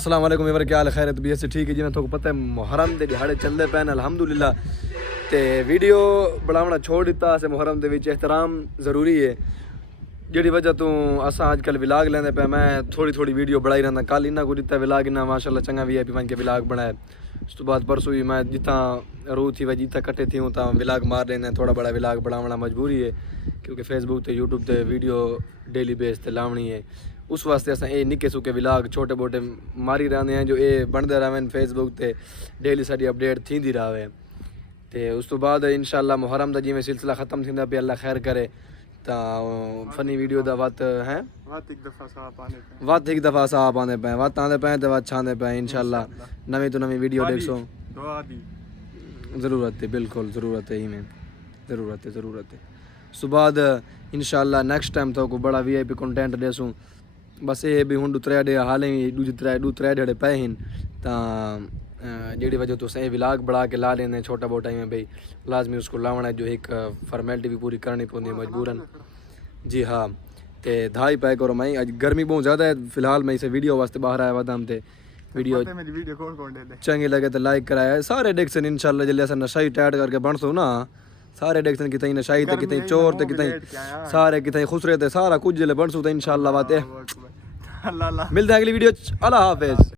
अस्सलाम वालेकुम वीवर, क्या हाल है? खैर है? तबीयत से ठीक है जी? ना तो पता है मुहर्रम के दिहाड़े चलते पे अल्हम्दुलिल्लाह ते वीडियो बनाना छोड़ दिता से मुहर्रम के एहतराम ज़रूरी है जिहड़ी वजह तो असा अजकल विलाग लेंदे पे। मैं थोड़ी थोड़ी वीडियो बनाई रहा कल इन्ना को दिता विलाग इन्ना माशाल्लाह चंगा VIP बन के विलाग बनाया। उस तो बाद परसों ही मैं जितना रूह थी वह जितना कट्टे थी हूँ विलाग मार लेने थोड़ा बड़ा विलाग बनावना मजबूरी है क्योंकि फेसबुक ते यूट्यूब ते वीडियो डेली बेस ते लावनी है। उस वास्ते अस ये निक्के सुके विलाग छोटे मोटे मारी रहने हैं जो ये बनते रहें फेसबुक ते डेली साड़ी अपडेट थी रहे। तो उस तो बाद इंशाल्लाह मुहर्रम का जिमें सिलसिला खत्म थी पे अल्लाह खैर करे तो फनी वीडियो का वत है वत एक दफ़ा साहब आने पे वत आने पे तो वत छाने पे इंशाल्लाह नवी तो नवी वीडियो देख सो ज़रूरत है। बिल्कुल ज़रूरत है ही में ज़रूरत है। सुबह इंशाल्लाह नेक्स्ट टाइम तो को बड़ा VIP कंटेंट देसूँ। बस ये भी हूँ त्रै डे हाल ही त्रै ढेड़े पे हैं तो जी वजह तो सही विलाग बढ़ा के ला लेने छोटा मोटा में भाई लाजमी उसको लावना है जो एक फॉर्मेलिटी भी पूरी करनी पड़ती है मजबूरन। जी हाँ तो धाई पैक करो मैं आज गर्मी बहुत ज़्यादा है फिलहाल मैं इसे वीडियो वास्ते बाहर आया वादा हम ते वीडियो चंगे लगे तो लाइक कराया सारे डिक्सन इंशाल्लाह जल्दी अस नशाई टाइट करके बन सो ना सारे डिक्सन कितनी नशाई ते कितनी चोर ते कितनी सारे कितनी खुसरे ते सारा कुछ जल्दी बन सो तो इंशाल्लाह बात है। मिलते हैं अगली वीडियो। अल्लाह हाफिज़।